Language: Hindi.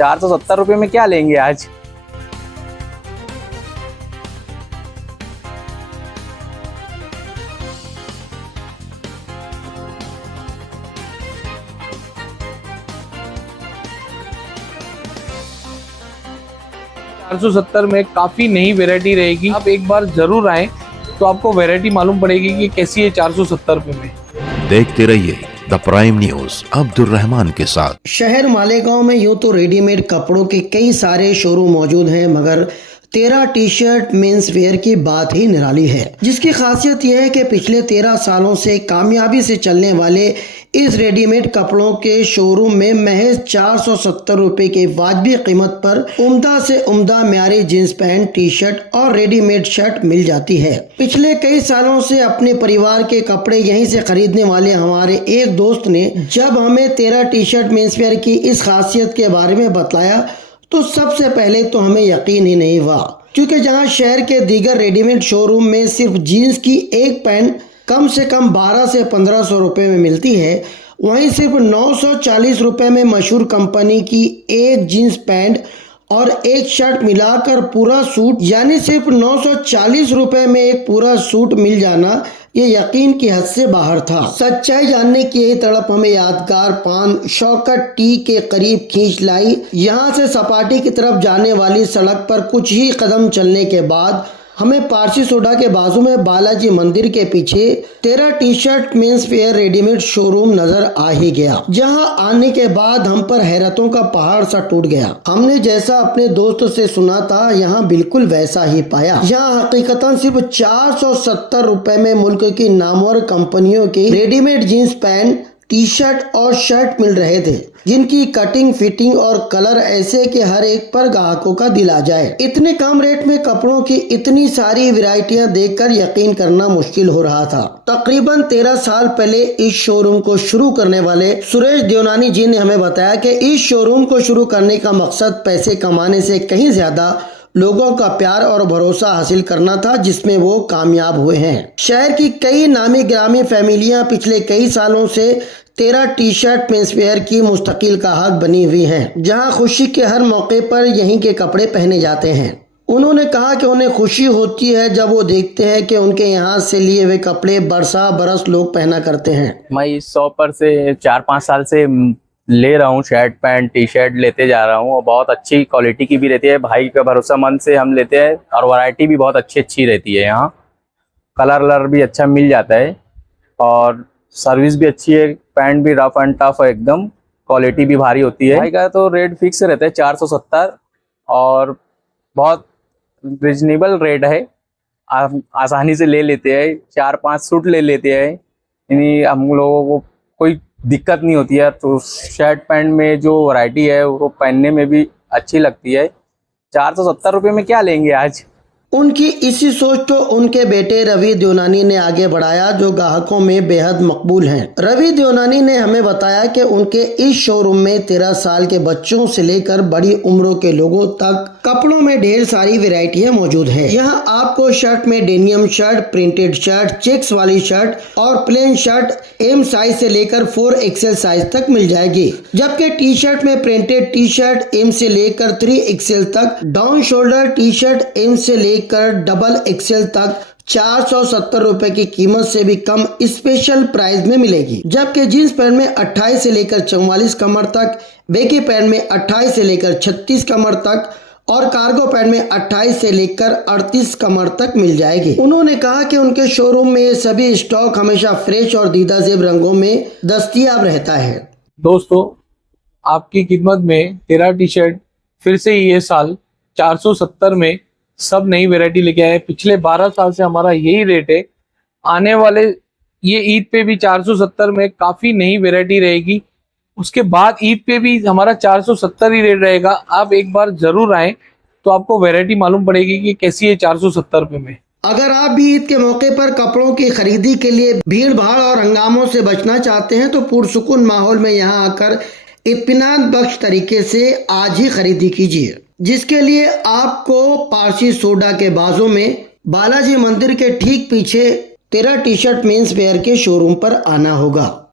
470 में क्या लेंगे आज। $470 में काफी नई वैरायटी रहेगी। आप एक बार जरूर आए तो आपको वैरायटी मालूम पड़ेगी कि कैसी है। $470 में देखते रहिए the prime news Abdul Rahman के साथ। शहर मालेगांव में यूँ तो रेडीमेड कपड़ों के कई सारे शोरूम मौजूद हैं, मगर तेरा टी शर्ट मेंस वेयर की बात ही निराली है, जिसकी खासियत यह है कि पिछले 13 सालों से कामयाबी से चलने वाले इस रेडीमेड कपड़ों के शोरूम में महज 470 रुपए के वाजबी कीमत पर उम्दा से उम्दा म्यारी जींस पैंट, टी शर्ट और रेडीमेड शर्ट मिल जाती है। पिछले कई सालों से अपने परिवार के कपड़े यहीं से खरीदने वाले हमारे एक दोस्त ने जब हमें तेरा टी शर्ट मेंस वेयर की इस खासियत के बारे में बतलाया तो सबसे पहले तो हमें यकीन ही नहीं हुआ, क्योंकि जहां शहर के दीगर रेडीमेड शोरूम में सिर्फ जीन्स की एक पैंट कम से कम 1200 से 1500 रुपए में मिलती है, वहीं सिर्फ 940 रुपए में मशहूर कंपनी की एक जीन्स पैंट और एक शर्ट मिलाकर पूरा सूट, यानी सिर्फ 940 रुपए में एक पूरा सूट मिल जाना ये यकीन की हद से बाहर था। सच्चाई जानने की यही तड़प हमें यादगार पान शौकत टी के करीब खींच लाई। यहाँ से सपाटी की तरफ जाने वाली सड़क पर कुछ ही कदम चलने के बाद हमें पारसी सोडा के बाजू में बालाजी मंदिर के पीछे तेरा T shirt men's wear readymade showroom नजर आ ही गया, जहां आने के बाद हम पर हैरतों का पहाड़ सा टूट गया। हमने जैसा अपने दोस्त से सुना था यहाँ बिल्कुल वैसा ही पाया। यहाँ हकीकतन सिर्फ 470 रुपए में मुल्क की नामवर कंपनियों की readymade jeans pant, T shirt और शर्ट मिल रहे थे, जिनकी कटिंग, फिटिंग और कलर ऐसे कि हर एक पर ग्राहकों का दिल आ जाए। इतने कम रेट में कपड़ों की इतनी सारी वैरायटियां देखकर यकीन करना मुश्किल हो रहा था। तकरीबन 13 साल पहले इस शोरूम को शुरू करने वाले सुरेश देवनानी जी ने हमें बताया कि इस शोरूम को शुरू करने का मकसद पैसे कमाने से कहीं ज्यादा लोगों का प्यार और भरोसा हासिल करना था, जिसमें वो कामयाब हुए हैं। शहर की कई नामी ग्रामी फैमिलियां पिछले कई सालों से तेरा टी शर्ट मेंस वेयर की मुस्तकिल का हक बनी हुई हैं, जहां खुशी के हर मौके पर यहीं के कपड़े पहने जाते हैं। उन्होंने कहा कि उन्हें खुशी होती है जब वो देखते हैं कि उनके यहाँ से लिए हुए कपड़े बरसा बरस लोग पहना करते हैं। मैं इस शॉप पर से 4-5 साल से ले रहा हूँ, शर्ट पैंट टी शर्ट लेते जा रहा हूँ और बहुत अच्छी क्वालिटी की भी रहती है। भाई का भरोसामंद से हम लेते हैं और वैरायटी भी बहुत अच्छी रहती है। यहाँ कलर भी अच्छा मिल जाता है और सर्विस भी अच्छी है। पैंट भी रफ एंड टफ है एकदम, क्वालिटी भी भारी होती है। भाई का तो रेट फिक्स रहता है 470 और बहुत रिजनेबल रेट है। आसानी से ले लेते हैं, 4-5 सूट ले लेते हैं, यानी हम लोगों को कोई दिक्कत नहीं होती है। तो शर्ट पैंट में जो वैरायटी है वो पहनने में भी अच्छी लगती है। 470 रुपये में क्या लेंगे आज। उनकी इसी सोच को उनके बेटे रवि देवनानी ने आगे बढ़ाया, जो ग्राहकों में बेहद मकबूल हैं। रवि देवनानी ने हमें बताया कि उनके इस शोरूम में 13 साल के बच्चों से लेकर बड़ी उम्रों के लोगों तक कपड़ों में ढेर सारी वैरायटियां मौजूद है। यहाँ आपको शर्ट में denim shirt, printed shirt, checks वाली शर्ट और प्लेन शर्ट एम साइज से लेकर 4XL साइज तक मिल जाएगी, जबकि टी शर्ट में प्रिंटेड टी शर्ट एम से लेकर 3XL तक, down shoulder T shirt M से लेकर डबल XL तक 470 रुपए की कीमत से भी कम स्पेशल प्राइस में मिलेगी। जबकि जींस पैंट में 28 से लेकर 44 कमर तक, बेगी पैंट में 28 से लेकर 36 कमर तक और कार्गो पैंट में 28 से लेकर 38 कमर तक मिल जाएगी। उन्होंने कहा कि उनके शोरूम में ये सभी स्टॉक हमेशा फ्रेश और दीदाजेब रंगों में दस्तयाब रहता है। दोस्तों, आपकी खिदमत में तेरा टी शर्ट फिर से ये साल 470 में सब नई वैरायटी लेके आए। पिछले 12 साल से हमारा यही रेट है। आने वाले ये ईद पे भी 470 में काफी नई वैरायटी रहेगी। उसके बाद ईद पे भी हमारा 470 ही रेट रहेगा। आप एक बार जरूर आए तो आपको वैरायटी मालूम पड़ेगी कि कैसी है 470 रुपए में। अगर आप भी ईद के मौके पर कपड़ों की खरीदी के लिए भीड़ भाड़ और हंगामों से बचना चाहते हैं तो पुरसुकून माहौल में यहाँ आकर इत्मीनान बख्श तरीके से आज ही खरीदी कीजिए, जिसके लिए आपको पारसी सोडा के बाजू में बालाजी मंदिर के ठीक पीछे तेरा टी शर्ट मेंस वेयर के शोरूम पर आना होगा।